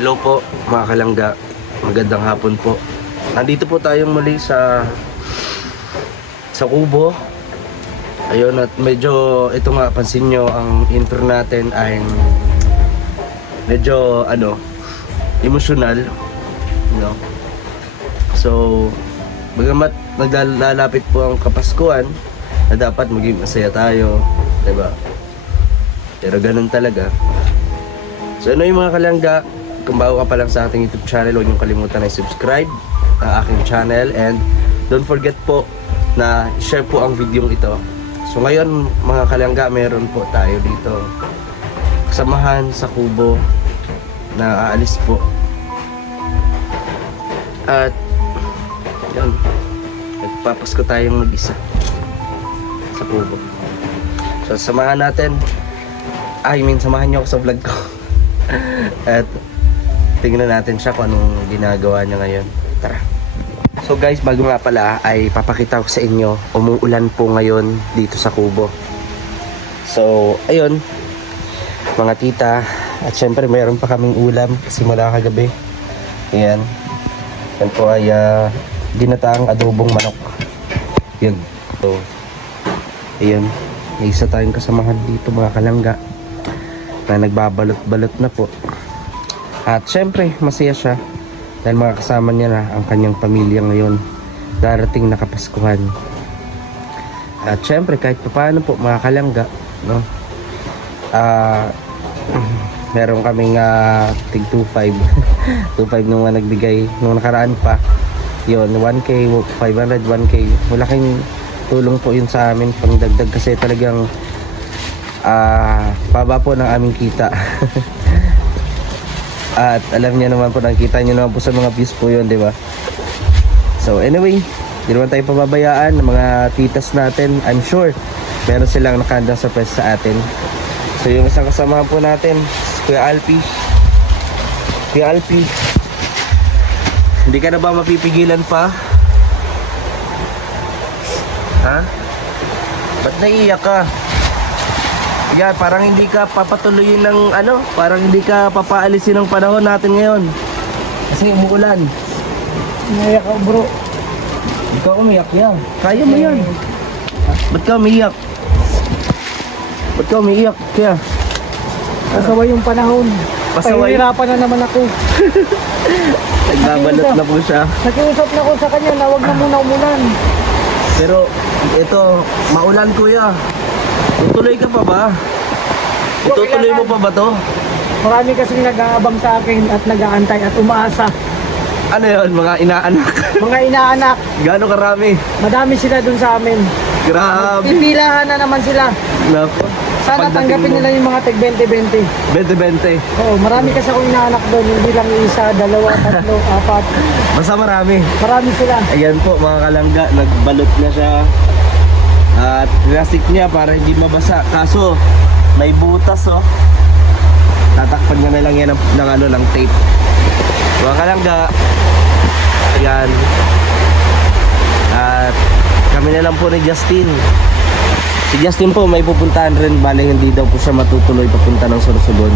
Hello po mga kalangga, magandang hapon po. Nandito po tayong muli sa Kubo. Ayun, at medyo ito nga, pansin nyo, ang intro natin ay medyo emotional, So bagamat naglalapit po ang Kapaskuhan na dapat maging masaya tayo, diba? Pero ganun talaga. So ano yung mga kalangga, kung bago ka pa lang sa ating YouTube channel, huwag niyong kalimutan na subscribe ang aking channel, and don't forget po na i-share po ang video ito. So ngayon mga kalangga, meron po tayo dito kasamahan sa Kubo na aalis po. At yun, nagpapasko tayong mag-isa sa Kubo. So samahan natin, samahan niyo ako sa vlog ko. At tingnan natin siya kung anong ginagawa niya ngayon. Tara. So guys, bago nga pala ay papakita ko sa inyo, umuulan po ngayon dito sa Kubo. So ayun, mga tita, at syempre meron pa kaming ulam simula kagabi. Ayan. Yan po ay ginataang adobong manok. Yun. So ayun, may isa tayong kasamahan dito mga kalangga na nagbabalot-balot na po. At syempre masaya siya dahil mga kasama niya na ang kanyang pamilya ngayon, darating na Kapaskuhan. At syempre kahit paano po mga kalangga, no? Meron kaming tig 2.5 2.5 nung nagbigay nung nakaraan pa. Yun, 1K, 500, 1K. Malaking tulong po yun sa amin, pangdagdag kasi talagang baba po ng aming kita. At alam niyo naman po, nakita niyo naman po sa mga views po yun, di ba? So anyway, di naman tayo pababayaan ng mga titas natin. I'm sure meron silang nakandang surprise sa atin. So yung isang kasamahan po natin, Kuya Alpi. Kuya Alpi, hindi ka na ba mapipigilan pa? Ha? Ba't naiiyak ka? Yan, parang hindi ka papatuloyin ng parang hindi ka papaalisin ng panahon natin ngayon. Kasi umuulan. Umiyak ako, bro. Hindi ka umiyak yan. Kaya mo yan. Ba't ka umiyak? Ba't ka umiyak? Kaya? Pasaway yung panahon. Pasaway? Pahihirapan na naman ako. Nagbabalot na po siya. Nakiusap na ako sa kanya na wag na muna umulan. Pero ito, maulan kuya. Tutuloy ka pa ba? Itutuloy mo pa ba to? Marami kasing nag-aabang sa akin at nag-aantay at umaasa. Ano yun? Mga inaanak? Mga inaanak, Gaano karami? madami sila dun sa amin. Grabe. Pipilahan na naman sila. Nako. Sana Pagdating tanggapin mo, nila yung mga tag 20-20. 20-20. Oo, marami kasi akong inaanak doon. Hindi lang isa, dalawa, tatlo, apat. Basta marami. Marami sila. Ayan po mga kalangga, nagbalot na siya. At plastic niya para hindi mabasa. Kaso may butas tatakpan niya na lang yan ng tape. Mga kalangga, ayan. At kami na lang po ni Justin. Si Justin po may pupuntahan rin, bali hindi daw po siya matutuloy papunta ng Sorsogon.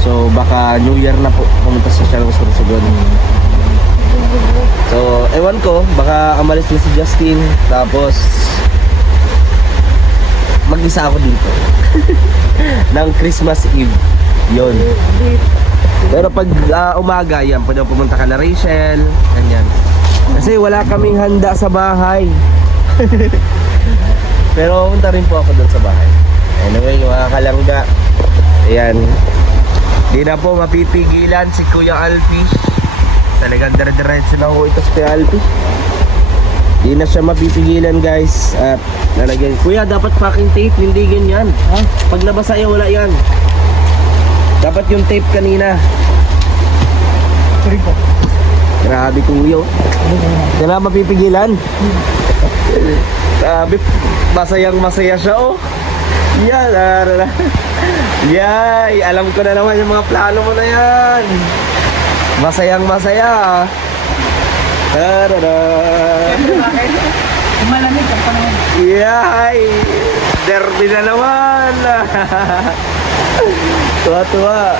So baka New Year na po pumunta siya ng Sorsogon. So ewan ko, baka amalis na si Justin, tapos mag-isa ako dito ng Christmas Eve. Yon. Pero pag umaga yan, pwede pumunta ka na Rachel, ganyan. Kasi wala kaming handa sa bahay. Pero pumunta rin po ako doon sa bahay. Anyway, mga kalangga, ayan, di na po mapipigilan si Kuya Alpi. Talagang dire-diretso na ho ito si Kuya Alpi. Di na siya mapipigilan guys. At lalagyan, Kuya dapat packing tape, hindi ganyan. Ha? Pag nabasa yan, wala yan. Dapat yung tape kanina. Sorry po. Grabe Kuya. Di na mapipigilan. Grabe, masayang-masaya siya Yan, Yay, alam ko na naman yung mga plano mo na yan. Masayang-masaya. Tarara. Bakit? Malamig ang panahon. Yay! Derby na naman! Tuwa-tuwa.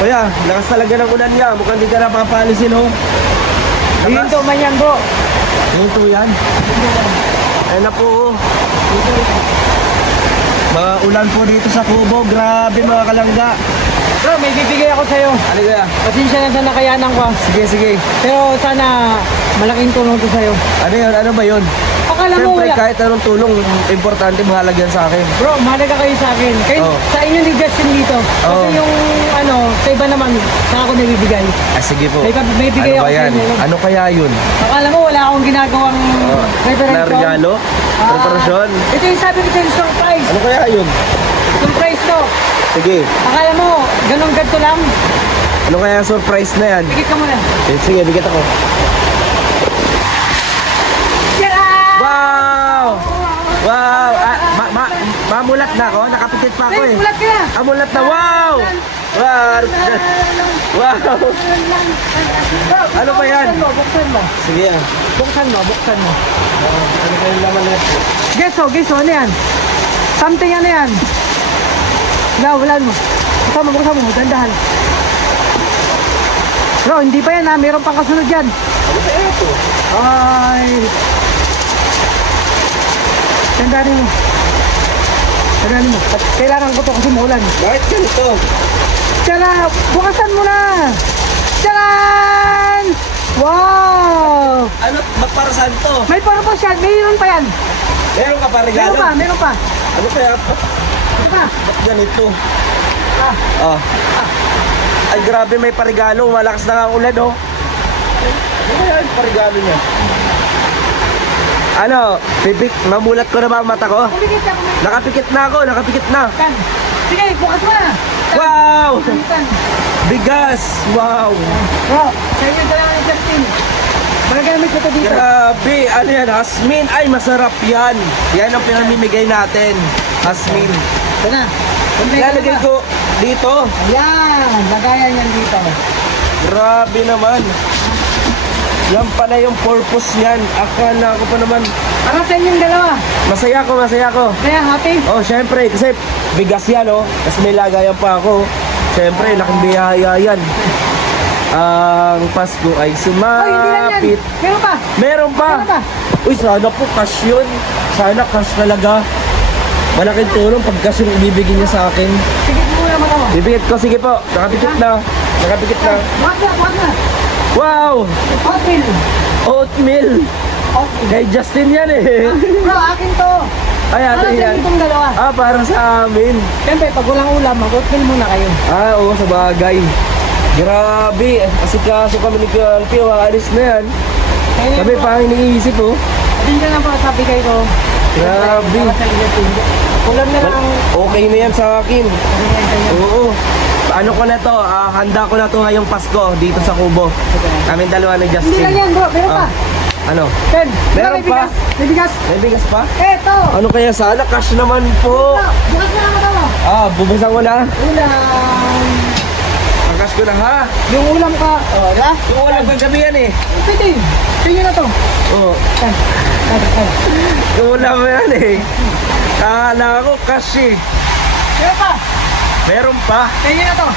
Kuya, lakas talaga ng ulan niya. Mukhang di ka napapalisin, oh. Hinto man yan bro. Ito yan. Ayun na po, oh. Mga ulan po dito sa Kubo. Grabe mga kalangga. Bro, may bibigay ako sa'yo. Ano kaya? Pasensya na sa nakayanan ko. Sige, sige. Pero sana malaking tulong to sa'yo. Ano yun? Ano ba yun? Akala mo Siyempre, wala. kahit anong tulong, importante mahalagyan sa akin. Bro, mahalaga kayo sa akin. Kayo, Oh. sa inyo ni Justin dito. Kasi Oh. yung sa iba naman, sa ako nabibigay. Ah, sige po. May bigay ano ako ba sa yan? inyo. Ano kaya yun? Akala mo wala akong ginagawang Na preparation. regalo? Preparasyon? Ito yung sabi ko sa'yo, surprise. Ano kaya yun? Surprise to. Sige. Akala mo, ganun ganito lang. Ano kaya ang surprise na yan? Bigit ka muna. Sige, bigat ako. Wow! Wow! Mamulat na ako? Nakapitit pa ako Hey, eh. mulat ka na. Mulat na. Wow! Wow! Wow! Ano ba yan? Buksan mo. Sige ah. Buksan mo. Ano ba yung laman nito? Guess ano yan? Something ano yan? Wala mo. Buksan mo, dandahan. Bro, hindi pa yan ha. Meron pang kasunod yan. Ano ba ito? Ay. Dandahan mo. Kailangan ko to kasi maulan. Bakit ganito? Tara, bukasan mo na. Taran! Wow! Ano? Para saan to? May purpose yan. Mayroon pa yan. Meron ka pa regalo? Meron pa. Ano kaya? Ito. Ba't ganito? Ah. Ah. Ay grabe, may parigalo. Malakas na nga ang ulan, oh. Ano yan? Parigalo niya. Ano? Pipik, mamulat ko na ba ang mata ko? Kumikit ka. Nakapikit na ako, nakapikit na. Sige, bukas mo na. Wow! Tan. Bigas! Wow! Bro, sa inyo dalawa ni Justin. Magagamit ko to dito. Grabe! Ano yan? Hasmin! Ay, masarap yan! Yan ang pinamimigay natin. Hasmin. Ito na. Lalagay ko dito. Ayan, lagayan yan dito. Grabe naman. Yan pala yung purpose niyan. Akala ko pa naman. Para sa inyong dalawa. Masaya ko. Kaya happy? Oh, syempre, kasi bigas yan, oh. Tapos may lagayan pa ako. Syempre, laking biyaya yan. Ang Pasko ay Oh, hindi lang yan. sumapit. Meron pa. Meron pa. Meron pa. Uy, sana po cash yun. Sana cash talaga. Malaking tulong pag cash yung ibibigay niya sa akin. Sige mo muna mata mo. Bibigit ko, sige po. Nakapikit na. Bukas na. Wow! Oatmeal. Oatmeal. Kay Justin yan eh. Bro, akin to. Ay, Para ate sa yan. itong dalawa. Ah, para sa amin. Siyempre, pag walang ulam, mag-oatmeal muna kayo. Ah, oo, sa bagay. Grabe. Asikaso kami ni Kalpio. Aalis na yan. Kaya Sabi po, pa ang iniisip, oh. din ka lang po sa bigay ko. Grabe. Para sa Justin. Ulam na lang. Okay na yan sa akin. Oo. Ano ko na to, handa ko na to ngayong Pasko dito sa Kubo. Kami dalawa ni Hindi Justin. lang yan bro, meron pa. Ano? Ken, Meron may pa? bigas. May bigas. May bigas pa? Eto. Ano kaya sana? Cash naman po. Bukas na lang ito. Bubusan ko na. Ulam. Cash ko na ha. Yung ulam ka. O, diba? Yung walang paggabi yan eh. Pwede. Tingin na to. Oo. Kan. Yung ulam yan eh. Kala ko cash eh. Meron pa. Meron pa. Tingin na to.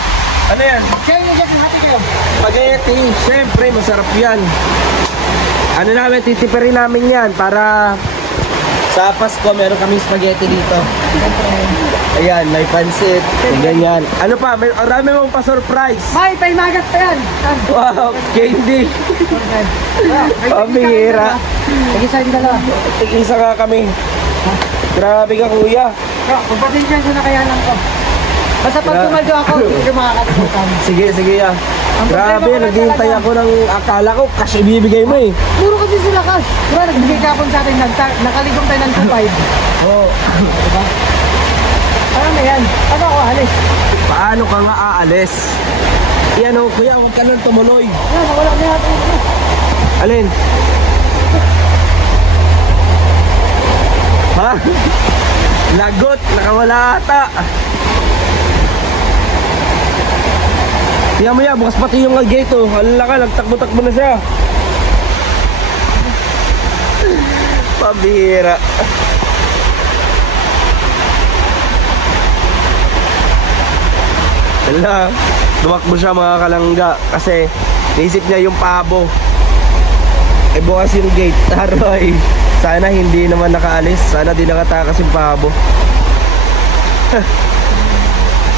Ano yan? Kaya yung Justin, hati kayo. Spaghetti. Siyempre, masarap yan. Ano namin, titipirin namin yan para sa Pasko meron kami spaghetti dito. Ayan, may pansit. Ganyan. Ano pa? May marami mong pa-surprise. May, paimagas pa yan. Kan. Wow, candy. Pambihira. Mag-isa yung dalawa. Tig-isa nga kami. Grabe ka, kuya. Bro, pagpasensya sa nakayanan ko. Basta pag tumaldo ako, hindi ko makakatakutan. Sige, sige ya. Ang Grabe, problema ko naghihintay talaga. ako ng akala ko cash ibibigay mo eh. Puro kasi sila cash. Diba, nagbigay ka sa atin, nakaligong tayo ng 2.5. Oo. Diba? Parang na yan. Paano ako alis? Paano ka nga aalis? Yan o, kuya, huwag ka nang tumuloy. Ano, nawala na natin. Alin? Ha? Lagot, nakawala ata. Tiyan mo yan, bukas pati yung gate oh. Halala ka, nagtakbo-takbo na siya. Pabira. Hala. Dumakbo siya mga kalangga kasi naisip niya yung pabo. Eh bukas yung gate. Aroy. Sana hindi naman nakaalis. Sana di nakatakas yung pabo.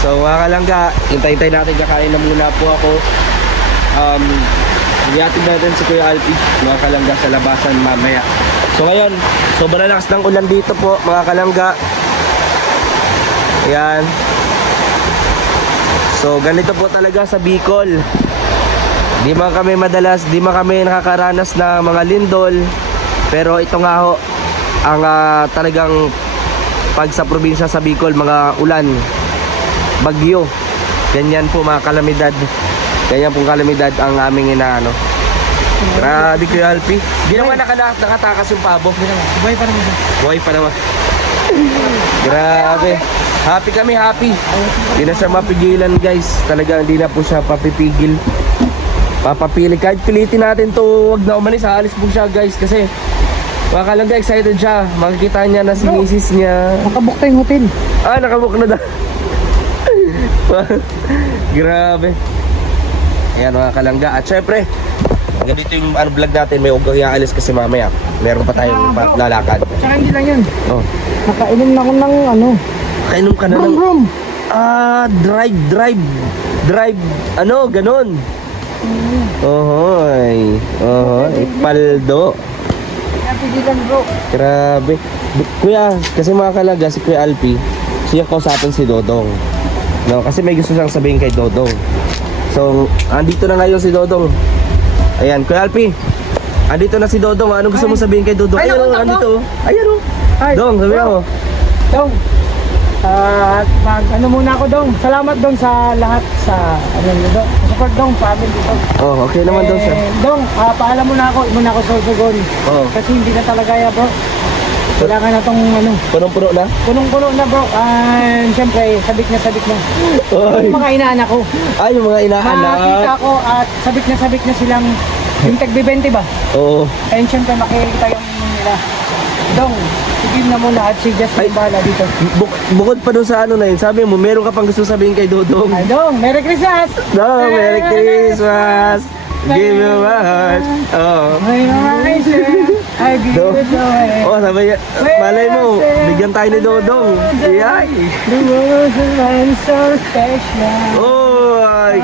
So mga kalangga, hintay-hintay natin, kakain na muna po ako. Ihatid natin si Kuya Alpi, mga kalangga, sa labasan mamaya. So ngayon, sobrang lakas ng ulan dito po mga kalangga. Ayan. So ganito po talaga sa Bicol. Di man kami nakakaranas na mga lindol. Pero ito nga ho, ang talagang pag sa probinsya sa Bicol, mga ulan, bagyo, ganyan po mga kalamidad. Ganyan pong kalamidad ang aming inaano. Grabe Kuya Alpi. Di naman nakatakas yung pabo. Buhay pa naman siya. Buhay pa naman. Grabe. Happy kami, happy. Di na siya mapigilan guys. Talagang di na po siya papipigil. Papapili. Kahit pilitin natin to, wag na umalis. Aalis po siya guys. Kasi baka lang excited siya. Makikita niya na si misis niya. Nakabook tayong hotel. Nakabook na daw. Grabe. Ayan mga kalangga. At syempre, ganito yung vlog natin. May huwag alis kasi mamaya meron pa tayong lalakad. Tsaka hindi lang yun. Oh. Nakainom na ako ng ano. Kainom ka na ng... Brum. Drive. Ano, ganon. Ohoy. Paldo. Napigilan bro. Grabe. Kuya, kasi mga kalangga, si Kuya Alpi, siya kausapin si Dodong. No, kasi may gusto siyang sabihin kay Dodong. So, andito na ngayon si Dodong. Ayan, Kuya Alpi. Andito na si Dodong. Anong gusto mo sabihin kay Dodong? Ay, Ayan o, naku, andito. Ayan o. Ay, Dong, sabi mo. Dong. Ano muna ako Dong. Salamat Dong sa lahat sa ano nito. Support Dong sa amin dito. Oh, okay naman daw siya. Dong, paalam muna ako. Muna ako sa Sugon. Oo. Kasi hindi na talaga ya bro. Kailangan na tong ano. Punong-puno na? Punong-puno na bro. Siyempre, sabik na. Oy. Yung mga inaanak ko. Ay, yung mga inaanak. Makita ko at sabik na silang yung tagbi-20 ba? Oo. Ayun siyempre makikita yung nila. Dong, sige na muna at si Justin bala dito. Bukod pa doon sa ano na yun, sabi mo, meron ka pang gusto sabihin kay Dodong. Ay Dong, Merry Christmas! No, Merry Christmas! Give you my heart. Oh. May eyes, I give Dong. it away. Oh, sabi niya, malay mo, bigyan tayo ni Dodong. Iyay. The world is so special. Oh, ay,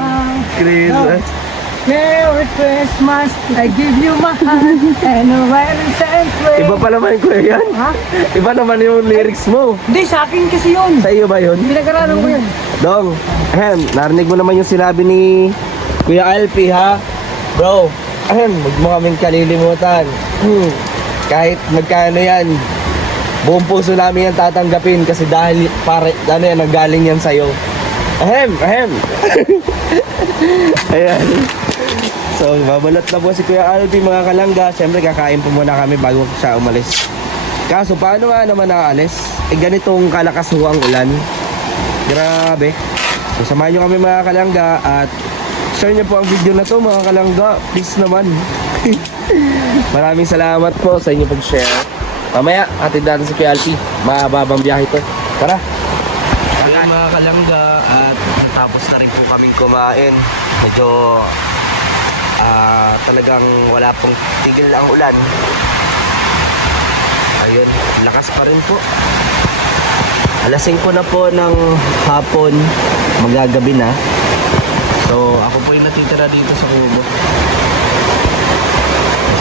Christmas. Merry Christmas, I give you my heart and a reverence way. Iba pa naman ko yan. Ha? Iba naman yung lyrics mo. Hindi, sa akin kasi yun. Sa iyo ba yun? Pinag-aralan ko yun. Dong, narinig mo naman yung sinabi ni Kuya Alpi ha? Bro, huwag mo kaming kalilimutan. Kahit magkano yan, buong puso namin yan tatanggapin kasi dahil ano yan, nanggaling yan sa'yo. Ahem. Ayan. So, babalot na po si Kuya Alpi mga kalangga. Siyempre, kakain po muna kami bago siya umalis. Kaso, paano nga naman nakaalis? Ganitong kalakas ho ang ulan. Grabe. So, samahan nyo kami mga kalangga at share nyo po ang video na to mga kalangga. Please naman. Maraming salamat po sa inyo pag-share. Mamaya, atid natin si Kuya Alpi. Mahababang biyahe to. Tara. Ayan mga kalangga at natapos na rin po kaming kumain. Medyo talagang wala pong tigil ang ulan. Ayun, lakas pa rin po. Alas 5 na po ng hapon, magagabi na. So ako po yung natitira dito sa kubo.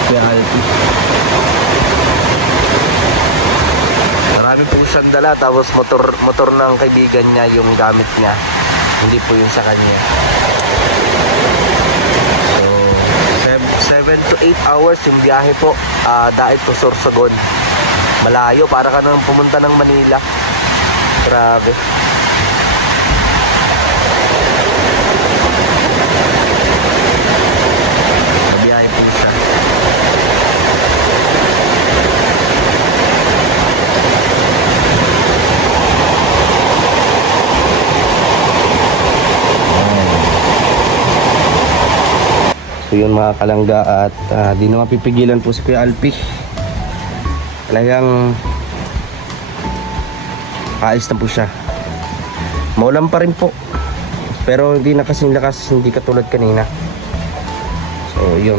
Kuya Alpi. Marami po siyang dala, tapos motor ng kaibigan niya yung gamit niya. Hindi po yung sa kanya. 7 to 8 hours yung biyahe po, dahil to Sorsogon. Malayo, para ka nang pumunta ng Manila. Grabe. Biyahe po siya. So yun mga kalangga at di na mapipigilan po si Kuya Alpi. Talagang ayos na po siya. Maulan pa rin po. Pero hindi na kasing lakas, hindi katulad kanina. So, yun.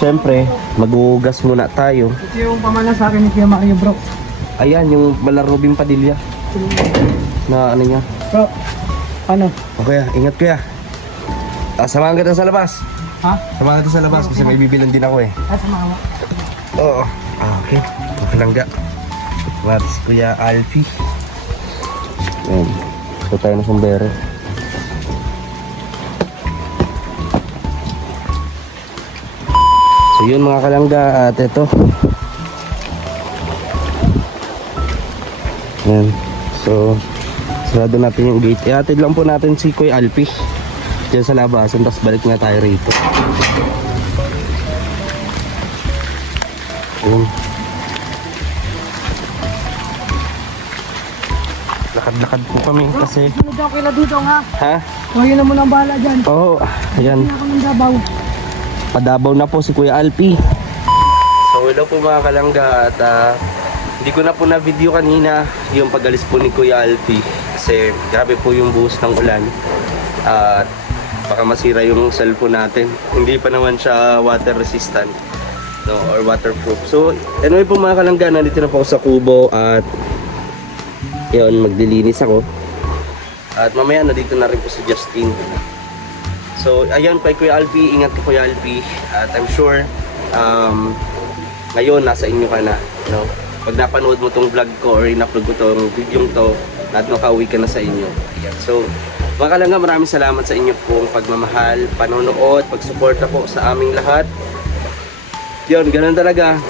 Siyempre, maghuhugas muna tayo. Ito yung pamana sa akin ni Kuya Mario, bro. Ayan, yung Balarobing Padilla. Na ano niya. Bro, ano? Okay, ingat kuya. Samahan kita sa labas. Ha? Samahan kita sa labas kasi may bibilan din ako eh. Ay, samawa. Oo. Okay. Makalangga. Si Kuya Alfie. Ayan. Ito tayo ng sombrero. So yun mga kalangga at ito. Ayan. So, sarado natin yung gate. Ihatid lang po natin si Kuya Alfie diyan sa labasan, tapos balik na tayo rito. Ayan. Lakad-lakad po kami kasi... Sunod ako kila dito nga. Ha? Ngayon na muna ang bahala dyan. Oo, ayan. Hindi ako ng Davao. Padabaw na po si Kuya Alfie. So hello po mga kalangga at hindi ko na po na video kanina yung pag-alis po ni Kuya Alfie kasi grabe po yung buhos ng ulan at baka masira yung cellphone natin. Hindi pa naman siya water resistant, no, or waterproof. So anyway po mga kalangga, nandito na po ako sa kubo at yun, maglilinis ako at mamaya nandito na rin po si Justin. So, ayan kay Kuya Alfie, ingat ka Kuya Alfie. At I'm sure, ngayon nasa inyo ka na. No? Pag napanood mo tong vlog ko or in-upload mo tong video to, at makauwi ka na sa inyo. Ayan. So, mga kalangga, maraming salamat sa inyo pong pagmamahal, panonood, pagsuporta po sa aming lahat. Yun, ganun talaga.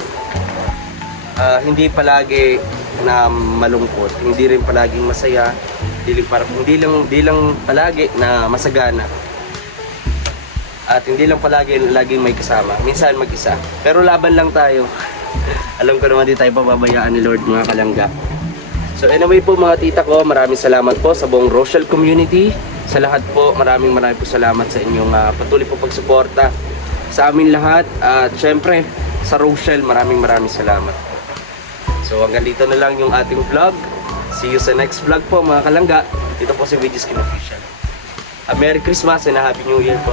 Hindi palagi na malungkot, hindi rin palaging masaya, hindi lang palagi na masagana. At hindi lang laging may kasama. Minsan mag-isa. Pero laban lang tayo. Alam ko naman di tayo pababayaan ni Lord mga kalangga. So anyway po mga tita ko, maraming salamat po sa buong Rochelle community. Sa lahat po, maraming po salamat sa inyong patuloy po pagsuporta sa amin lahat. At syempre, sa Rochelle, maraming salamat. So hanggang dito na lang yung ating vlog. See you sa next vlog po mga kalangga. Dito po si Vidjiskin Official. Merry Christmas and a Happy New Year po.